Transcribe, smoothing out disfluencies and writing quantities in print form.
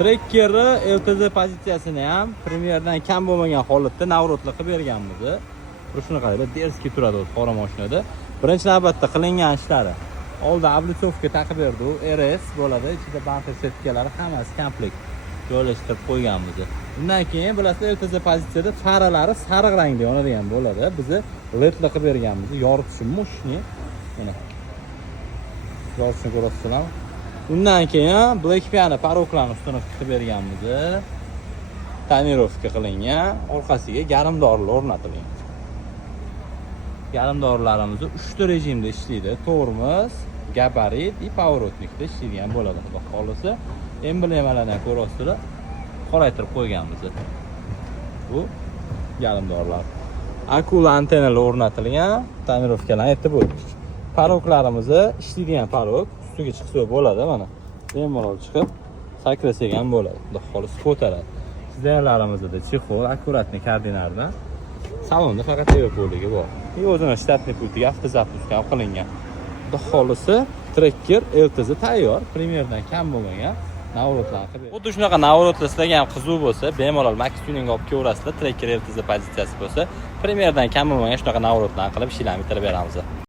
Trekkerni LTZ pozitsiyasini ham Premierdan kam bo'lmagan holatda navrotli qilib berganmiz. Shuni qaraylar, derskiy turadi o'zi qora mashinada. Birinchi navbatda qilingan ishlari. Oldin облицовка taqib berdi, u RS bo'ladi, ichida bamper sertifikalari hammasi komplekt joylashtirib qo'yganmiz. Undan keyin bilasizlar, LTZ pozitsiyada faralari sariq rangda yonadigan bo'ladi. Biz LED qilib berganmiz. Yoritishi mushni. Mana. Yoritishni ko'rasizlar. Undan keyin Black Piano paroklarni ustini qilib berganmiz. Tonirovka qilingan, orqasiga garimdorlar o'rnatilgan. Garimdorlarimiz 3 ta rejimda ishlaydi. Tormoz, gabarit va поворотникda ishlaydigan bo'ladi. Xudo xolisa, emblemalardan ko'rasizlar, qoraytirib qo'yganmiz. Bu garimdorlar. Akula antennalar o'rnatilgan, tonirovkalar aytib o'tdik. Paroklarimiz ishlaydigan parok, ustiga chiqsa bo'ladi mana. Bemalol chiqib, sakrasak ham bo'ladi. Xudo xolisa ko'taradi. Sizlarlarimizda chexol, akkuratni koordinatlardan. Salonda faqat telefonligi bor. O'zini shtatniy pultiga avtozapusga qilingan. Xudo xolisa, Trekker LTZ tayyor, Premierdan kam bo'lmagan navrotlar qilib. Xuddi shunaqa navrotlar sizlarga ham qiziq bo'lsa, bemalol Max Tuning olib kelaverasizlar. Trekker LTZ pozitsiyasi bo'lsa, Premierdan kam bo'lmagan shunaqa navrotlar qilib ishlarni bitirib beramiz.